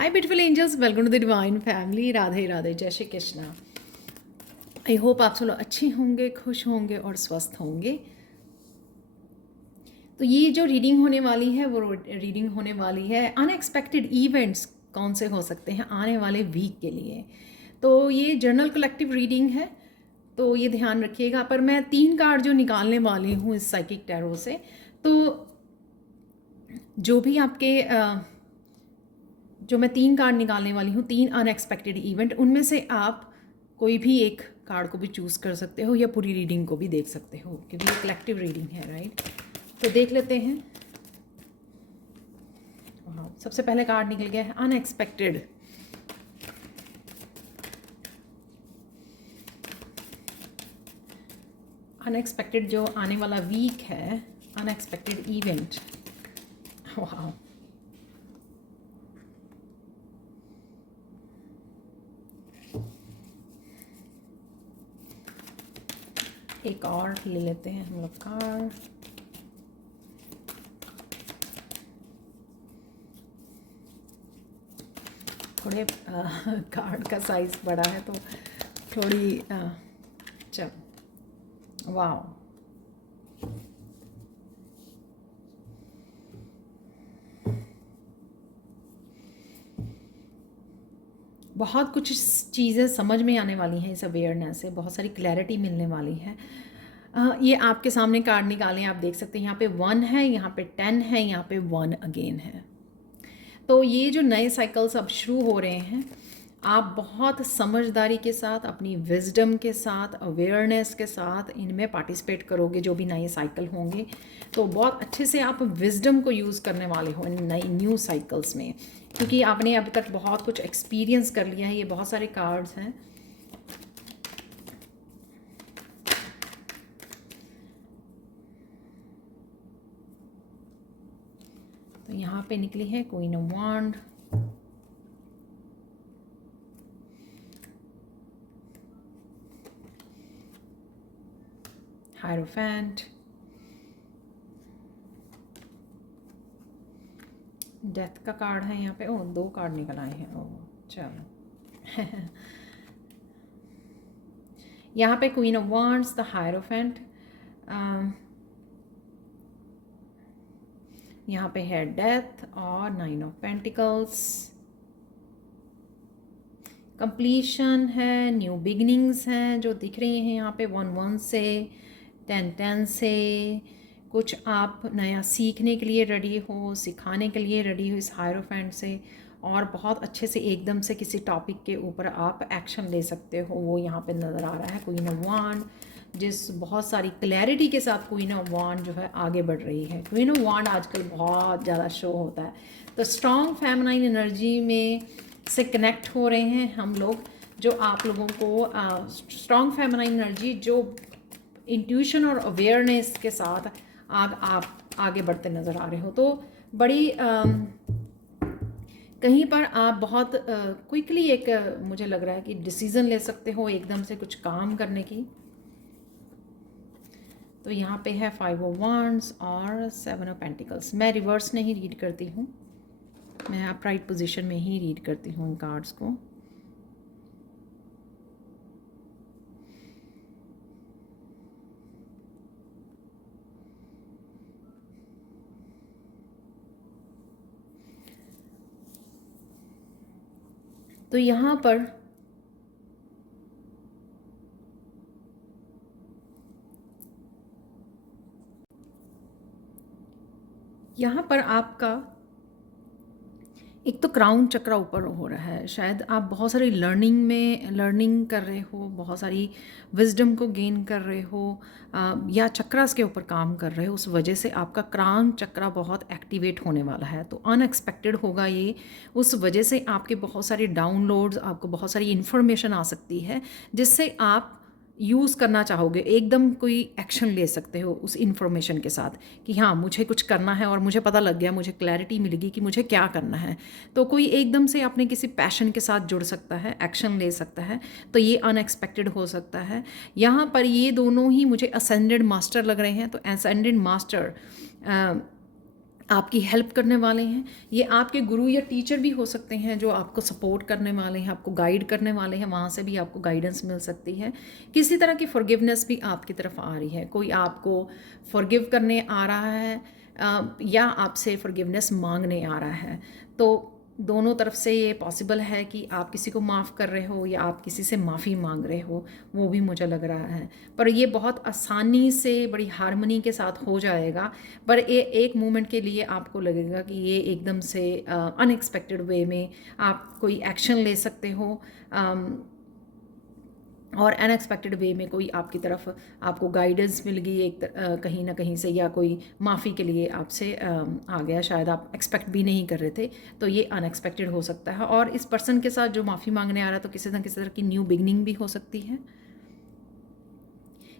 Hi beautiful angels, welcome to the divine family. Radhe Radhe, जय Shri Krishna. I hope आप सब लोग अच्छे होंगे, खुश होंगे और स्वस्थ होंगे। तो ये जो रीडिंग होने वाली है वो रीडिंग होने वाली है अनएक्सपेक्टेड इवेंट्स कौन से हो सकते हैं आने वाले वीक के लिए। तो ये जर्नल कलेक्टिव रीडिंग है, तो ये ध्यान रखिएगा। पर मैं 3 कार्ड जो निकालने वाली हूँ इस साइकिक टैरो से, तो जो भी आपके जो मैं 3 कार्ड निकालने वाली हूँ, 3 अनएक्सपेक्टेड इवेंट, उनमें से आप कोई भी एक कार्ड को भी चूज़ कर सकते हो या पूरी रीडिंग को भी देख सकते हो, क्योंकि ये कलेक्टिव रीडिंग है, राइट। तो देख लेते हैं। हाँ, सबसे पहले कार्ड निकल गया है अनएक्सपेक्टेड। अनएक्सपेक्टेड जो आने वाला वीक है, अनएक्सपेक्टेड इवेंट। वाह, एक और ले लेते हैं हम लोग कार्ड। थोड़े कार्ड का साइज बड़ा है तो थोड़ी चल। वाह, बहुत कुछ चीज़ें समझ में आने वाली हैं इस अवेयरनेस से, बहुत सारी क्लैरिटी मिलने वाली है। ये आपके सामने कार्ड निकालें, आप देख सकते हैं यहाँ पे 1 है, यहाँ पे 10 है, यहाँ पे 1 अगेन है। तो ये जो नए साइकिल्स अब शुरू हो रहे हैं, आप बहुत समझदारी के साथ, अपनी विजडम के साथ, अवेयरनेस के साथ इनमें पार्टिसिपेट करोगे। जो भी नए साइकिल होंगे तो बहुत अच्छे से आप विजडम को यूज़ करने वाले हो इन नई न्यू साइकिल्स में, क्योंकि आपने अब तक बहुत कुछ एक्सपीरियंस कर लिया है। ये बहुत सारे कार्ड्स हैं। तो यहाँ पे निकली है क्वीन ऑफ वांड, हायरोफेंट, डेथ का कार्ड है यहाँ पे। ओह, 2 कार्ड निकल आए हैं। ओह चलो यहाँ पे queen of wands, the hierophant, यहाँ पे है डेथ और 9 ऑफ पेंटिकल्स। कंप्लीशन है, न्यू बिगनिंग्स हैं जो दिख रही हैं यहाँ पे 1-1 से, 10-10 से। कुछ आप नया सीखने के लिए रेडी हो, सिखाने के लिए रेडी हो इस हायरोफेंट से, और बहुत अच्छे से एकदम से किसी टॉपिक के ऊपर आप एक्शन ले सकते हो, वो यहाँ पे नज़र आ रहा है। क्वीन ऑफ वांड, जिस बहुत सारी क्लैरिटी के साथ क्वीन ऑफ वांड जो है आगे बढ़ रही है। क्वीन ऑफ वांड आजकल बहुत ज़्यादा शो होता है, तो स्ट्रॉन्ग फेमिनाइन एनर्जी में से कनेक्ट हो रहे हैं हम लोग। जो आप लोगों को स्ट्रॉन्ग फेमिनाइन एनर्जी जो इंट्यूशन और अवेयरनेस के साथ आप आगे बढ़ते नज़र आ रहे हो, तो बड़ी कहीं पर आप बहुत क्विकली एक मुझे लग रहा है कि डिसीज़न ले सकते हो एकदम से कुछ काम करने की। तो यहाँ पे है 5 ऑफ वांड्स और 7 ऑफ पेंटिकल्स। मैं रिवर्स नहीं रीड करती हूँ, मैं अपराइट पोजीशन में ही रीड करती हूँ इन कार्ड्स को। तो यहाँ पर आपका एक तो क्राउन चक्रा ऊपर हो रहा है। शायद आप बहुत सारी लर्निंग कर रहे हो, बहुत सारी विजडम को गेन कर रहे हो, या चक्रास के ऊपर काम कर रहे हो। उस वजह से आपका क्राउन चक्रा बहुत एक्टिवेट होने वाला है। तो अनएक्सपेक्टेड होगा ये, उस वजह से आपके बहुत सारी डाउनलोड्स, आपको बहुत सारी इन्फॉर्मेशन आ सकती है जिससे आप यूज़ करना चाहोगे, एकदम कोई एक्शन ले सकते हो उस इन्फॉर्मेशन के साथ कि हाँ मुझे कुछ करना है और मुझे पता लग गया, मुझे क्लैरिटी मिलेगी कि मुझे क्या करना है। तो कोई एकदम से अपने किसी पैशन के साथ जुड़ सकता है, एक्शन ले सकता है, तो ये अनएक्सपेक्टेड हो सकता है। यहाँ पर ये दोनों ही मुझे असेंडेड मास्टर लग रहे हैं। तो असेंडेड मास्टर आपकी हेल्प करने वाले हैं। ये आपके गुरु या टीचर भी हो सकते हैं जो आपको सपोर्ट करने वाले हैं, आपको गाइड करने वाले हैं, वहाँ से भी आपको गाइडेंस मिल सकती है। किसी तरह की फॉरगिवनेस भी आपकी तरफ आ रही है, कोई आपको फॉरगिव करने आ रहा है या आपसे फॉरगिवनेस मांगने आ रहा है। तो दोनों तरफ से ये पॉसिबल है कि आप किसी को माफ़ कर रहे हो या आप किसी से माफ़ी मांग रहे हो, वो भी मुझे लग रहा है। पर ये बहुत आसानी से बड़ी हार्मनी के साथ हो जाएगा, पर ये एक मोमेंट के लिए आपको लगेगा कि ये एकदम से अनएक्सपेक्टेड वे में आप कोई एक्शन ले सकते हो, और अनएक्सपेक्टेड वे में कोई आपकी तरफ आपको गाइडेंस मिल गई एक कहीं ना कहीं से, या कोई माफ़ी के लिए आपसे आ गया, शायद आप एक्सपेक्ट भी नहीं कर रहे थे। तो ये अनएक्सपेक्टेड हो सकता है। और इस पर्सन के साथ जो माफ़ी मांगने आ रहा है, तो किसी ना किसी तरह की न्यू बिगनिंग भी हो सकती है।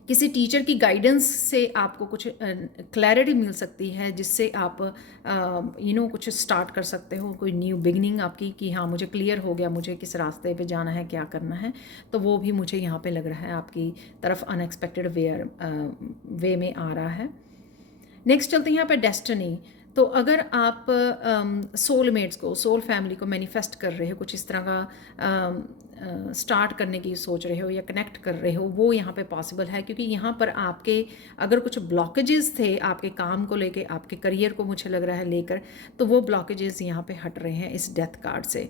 किसी टीचर की गाइडेंस से आपको कुछ क्लैरिटी मिल सकती है, जिससे आप कुछ स्टार्ट कर सकते हो, कोई न्यू बिगनिंग आपकी, कि हाँ मुझे क्लियर हो गया मुझे किस रास्ते पे जाना है, क्या करना है। तो वो भी मुझे यहाँ पे लग रहा है आपकी तरफ अनएक्सपेक्टेड वे में आ रहा है। नेक्स्ट चलते हैं यहाँ पे डेस्टिनी। तो अगर आप सोलमेट्स को, सोल फैमिली को मैनिफेस्ट कर रहे हो, कुछ इस तरह का स्टार्ट करने की सोच रहे हो या कनेक्ट कर रहे हो, वो यहाँ पे पॉसिबल है। क्योंकि यहाँ पर आपके अगर कुछ ब्लॉकेजेस थे आपके काम को लेके, आपके करियर को मुझे लग रहा है लेकर, तो वो ब्लॉकेजेस यहाँ पे हट रहे हैं इस डेथ कार्ड से।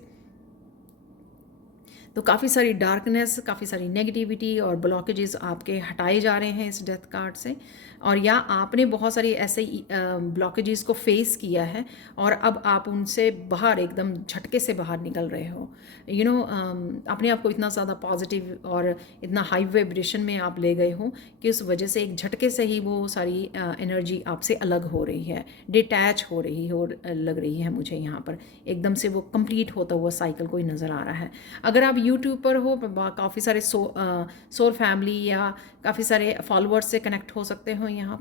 तो काफ़ी सारी डार्कनेस, काफ़ी सारी नेगेटिविटी और ब्लॉकेजेस आपके हटाए जा रहे हैं इस डेथ कार्ड से। और या आपने बहुत सारी ऐसे ब्लॉकेजेस को फेस किया है और अब आप उनसे बाहर एकदम झटके से बाहर निकल रहे हो। अपने आप को इतना ज़्यादा पॉजिटिव और इतना हाई वाइब्रेशन में आप ले गए हो कि उस वजह से एक झटके से ही वो सारी एनर्जी आपसे अलग हो रही है, डिटैच हो रही हो लग रही है मुझे यहाँ पर। एकदम से वो कंप्लीट होता हुआ साइकिल कोई नज़र आ रहा है। अगर आप यूट्यूब पर हो, काफ़ी सारे सोल फैमिली या काफ़ी सारे फॉलोअर्स से कनेक्ट हो सकते हो। यहाँ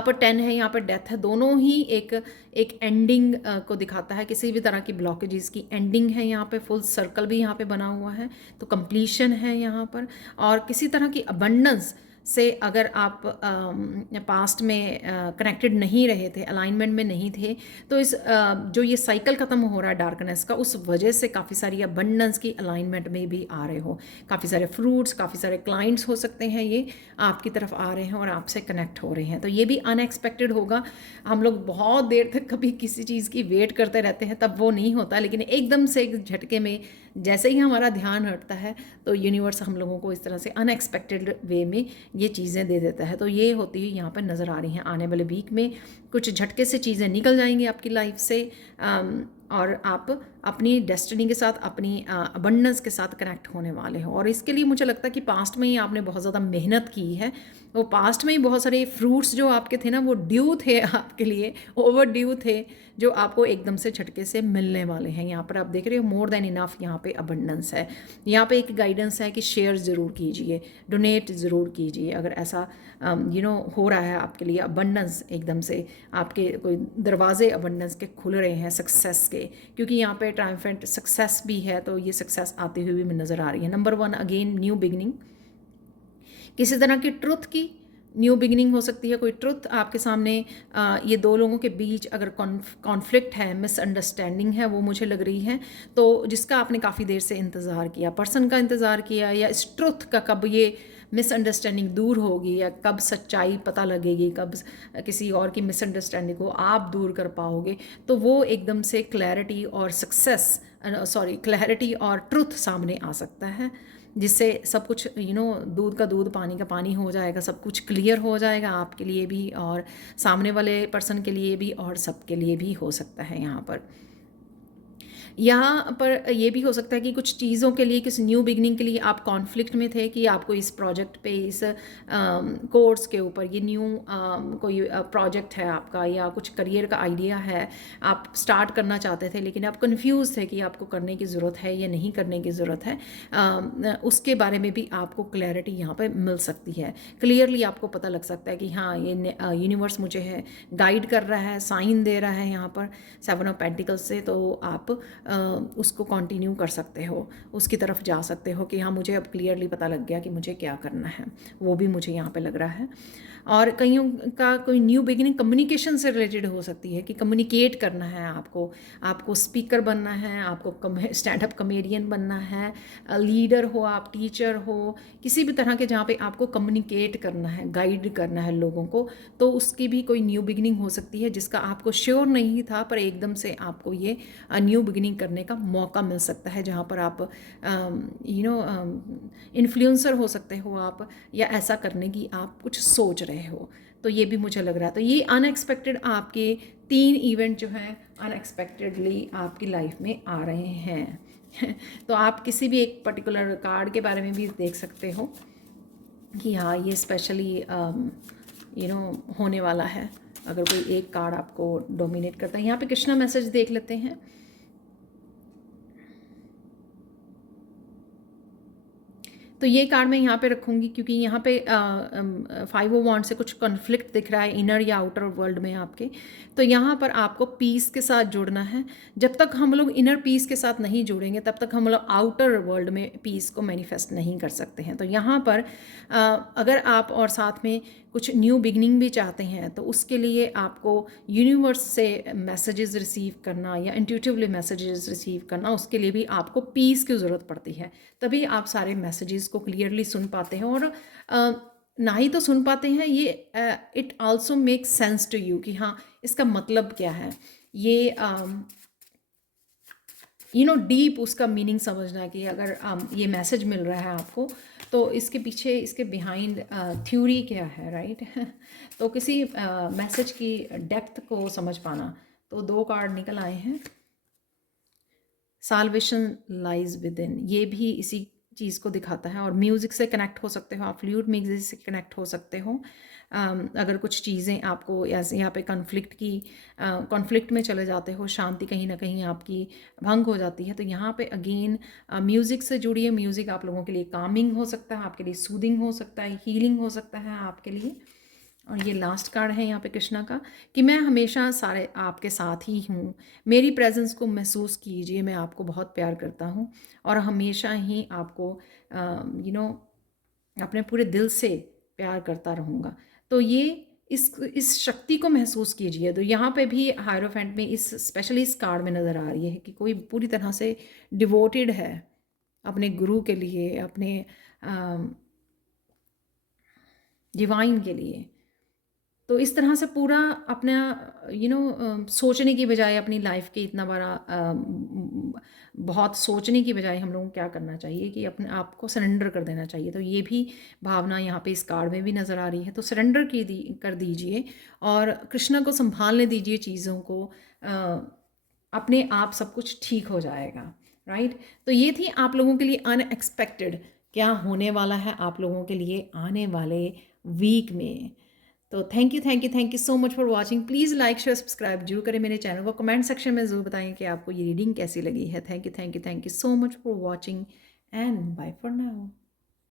पर 10 है, यहाँ पर डेथ है। दोनों ही एक एंडिंग को दिखाता है, किसी भी तरह की ब्लॉकेजेस की एंडिंग है। यहाँ पे फुल सर्कल भी यहाँ पे बना हुआ है, तो कंप्लीशन है यहाँ पर। और किसी तरह की अबंडेंस से अगर आप पास्ट में कनेक्टेड नहीं रहे थे, अलाइनमेंट में नहीं थे, तो इस जो ये साइकिल ख़त्म हो रहा है डार्कनेस का, उस वजह से काफ़ी सारी अबंडेंस की अलाइनमेंट में भी आ रहे हो। काफ़ी सारे फ्रूट्स, काफ़ी सारे क्लाइंट्स हो सकते हैं, ये आपकी तरफ आ रहे हैं और आपसे कनेक्ट हो रहे हैं। तो ये भी अनएक्सपेक्टेड होगा। हम लोग बहुत देर तक कभी किसी चीज़ की वेट करते रहते हैं, तब वो नहीं होता, लेकिन एकदम से एक झटके में जैसे ही हमारा ध्यान हटता है, तो यूनिवर्स हम लोगों को इस तरह से अनएक्सपेक्टेड वे में ये चीज़ें दे देता है। तो ये होती हुई यहाँ पर नज़र आ रही हैं। आने वाले वीक में कुछ झटके से चीज़ें निकल जाएंगी आपकी लाइफ से, और आप अपनी डेस्टिनी के साथ, अपनी अबंडेंस के साथ कनेक्ट होने वाले हो। और इसके लिए मुझे लगता है कि पास्ट में ही आपने बहुत ज़्यादा मेहनत की है। वो पास्ट में ही बहुत सारे फ्रूट्स जो आपके थे ना, वो ड्यू थे आपके लिए, ओवर ड्यू थे, जो आपको एकदम से झटके से मिलने वाले हैं। यहाँ पर आप देख रहे हो मोर देन इनफ, यहाँ पे अबंडेंस है। यहाँ पे एक गाइडेंस है कि शेयर ज़रूर कीजिए, डोनेट ज़रूर कीजिए अगर ऐसा हो रहा है आपके लिए। अबंडेंस एकदम से आपके कोई दरवाजे अबंडेंस के खुल रहे हैं सक्सेस के, क्योंकि यहाँ पे ट्रायम्फेंट सक्सेस भी है, तो ये सक्सेस आती हुई भी नज़र आ रही है। नंबर 1 अगेन न्यू बिगनिंग, किसी तरह की ट्रुथ की न्यू बिगिनिंग हो सकती है। कोई ट्रुथ आपके सामने, ये दो लोगों के बीच अगर कॉन्फ्लिक्ट है, मिसअंडरस्टैंडिंग है, वो मुझे लग रही है, तो जिसका आपने काफ़ी देर से इंतज़ार किया, पर्सन का इंतज़ार किया, या इस ट्रुथ का कब ये मिसअंडरस्टैंडिंग दूर होगी, या कब सच्चाई पता लगेगी, कब किसी और की मिसअंडरस्टैंडिंग को आप दूर कर पाओगे, तो वो एकदम से क्लैरिटी और क्लैरिटी और ट्रुथ सामने आ सकता है, जिससे सब कुछ दूध का दूध, पानी का पानी हो जाएगा। सब कुछ क्लियर हो जाएगा आपके लिए भी और सामने वाले पर्सन के लिए भी, और सबके लिए भी हो सकता है। यहाँ पर यह भी हो सकता है कि कुछ चीज़ों के लिए, किसी न्यू बिगनिंग के लिए आप कॉन्फ्लिक्ट में थे कि आपको इस प्रोजेक्ट पे, इस कोर्स के ऊपर, ये न्यू कोई प्रोजेक्ट है आपका, या कुछ करियर का आइडिया है, आप स्टार्ट करना चाहते थे, लेकिन आप कंफ्यूज थे कि आपको करने की ज़रूरत है या नहीं करने की ज़रूरत है। उसके बारे में भी आपको क्लैरिटी यहाँ पर मिल सकती है। क्लियरली आपको पता लग सकता है कि हाँ, ये यूनिवर्स मुझे है गाइड कर रहा है, साइन दे रहा है यहाँ पर 7 ऑफ पेंटिकल्स से, तो आप उसको कंटिन्यू कर सकते हो, उसकी तरफ जा सकते हो कि हाँ, मुझे अब क्लियरली पता लग गया कि मुझे क्या करना है। वो भी मुझे यहाँ पे लग रहा है। और कईयों का कोई न्यू बिगिनिंग कम्युनिकेशन से रिलेटेड हो सकती है कि कम्युनिकेट करना है आपको, आपको स्पीकर बनना है, आपको स्टैंड अप कॉमेडियन बनना है, लीडर हो आप, टीचर हो, किसी भी तरह के जहाँ पे आपको कम्युनिकेट करना है, गाइड करना है लोगों को, तो उसकी भी कोई न्यू बिगिनिंग हो सकती है जिसका आपको श्योर नहीं था, पर एकदम से आपको ये न्यू बिगिनिंग करने का मौका मिल सकता है, जहाँ पर आप इन्फ्लुएंसर हो सकते हो आप, या ऐसा करने की आप कुछ सोच रहे हो। तो ये भी मुझे लग रहा है। तो ये अनएक्सपेक्टेड आपके 3 इवेंट जो हैं अनएक्सपेक्टेडली आपकी लाइफ में आ रहे हैं। तो आप किसी भी एक पर्टिकुलर कार्ड के बारे में भी देख सकते हो कि हाँ ये स्पेशली होने वाला है, अगर कोई एक कार्ड आपको डोमिनेट करता है। यहाँ पे कृष्णा मैसेज देख लेते हैं। तो ये कार्ड मैं यहाँ पे रखूँगी क्योंकि यहाँ पे 5 ऑफ वांड से कुछ कॉन्फ्लिक्ट दिख रहा है इनर या आउटर वर्ल्ड में आपके। तो यहाँ पर आपको पीस के साथ जुड़ना है। जब तक हम लोग इनर पीस के साथ नहीं जुड़ेंगे तब तक हम लोग आउटर वर्ल्ड में पीस को मैनिफेस्ट नहीं कर सकते हैं। तो यहाँ पर अगर आप और साथ में कुछ न्यू बिगनिंग भी चाहते हैं तो उसके लिए आपको यूनिवर्स से मैसेजेस रिसीव करना या इंट्यूटिवली मैसेजेस रिसीव करना, उसके लिए भी आपको पीस की ज़रूरत पड़ती है। तभी आप सारे मैसेजेस को क्लियरली सुन पाते हैं, और ना ही तो सुन पाते हैं, ये it also make sense to you कि हाँ इसका मतलब क्या है। ये डीप उसका मीनिंग समझना कि अगर ये मैसेज मिल रहा है आपको तो इसके पीछे, इसके बिहाइंड थ्योरी क्या है, राइट। तो किसी मैसेज की डेप्थ को समझ पाना। तो 2 कार्ड निकल आए हैं। साल्वेशन लाइज विद इन, ये भी इसी चीज़ को दिखाता है। और म्यूज़िक से कनेक्ट हो सकते हो आप, फ्लूट म्यूज़िक से कनेक्ट हो सकते हो। अगर कुछ चीज़ें आपको यहाँ पे कॉन्फ्लिक्ट में चले जाते हो, शांति कहीं ना कहीं आपकी भंग हो जाती है, तो यहाँ पे अगेन म्यूज़िक से जुड़िए। म्यूज़िक आप लोगों के लिए कामिंग हो सकता है, आपके लिए सूदिंग हो सकता है, हीलिंग हो सकता है आपके लिए। और ये लास्ट कार्ड है यहाँ पे कृष्णा का कि मैं हमेशा सारे आपके साथ ही हूँ, मेरी प्रेजेंस को महसूस कीजिए, मैं आपको बहुत प्यार करता हूँ और हमेशा ही आपको अपने पूरे दिल से प्यार करता रहूँगा। तो ये इस शक्ति को महसूस कीजिए। तो यहाँ पे भी हायरोफेंट में स्पेशली इस कार्ड में नज़र आ रही है कि कोई पूरी तरह से डिवोटेड है अपने गुरु के लिए, अपने डिवाइन के लिए। तो इस तरह से पूरा अपना सोचने की बजाय अपनी लाइफ के इतना बड़ा बहुत सोचने की बजाय हम लोगों को क्या करना चाहिए कि अपने आप को सरेंडर कर देना चाहिए। तो ये भी भावना यहाँ पे इस कार्ड में भी नज़र आ रही है। तो सरेंडर कर दीजिए और कृष्णा को संभालने दीजिए चीज़ों को, अपने आप सब कुछ ठीक हो जाएगा, राइट। तो ये थी आप लोगों के लिए अनएक्सपेक्टेड क्या होने वाला है आप लोगों के लिए आने वाले वीक में। तो thank you so much for watching. Please like share subscribe जरूर करें मेरे चैनल को। कमेंट सेक्शन में ज़रूर बताएं कि आपको ये रीडिंग कैसी लगी है। Thank you so much for watching and bye for now.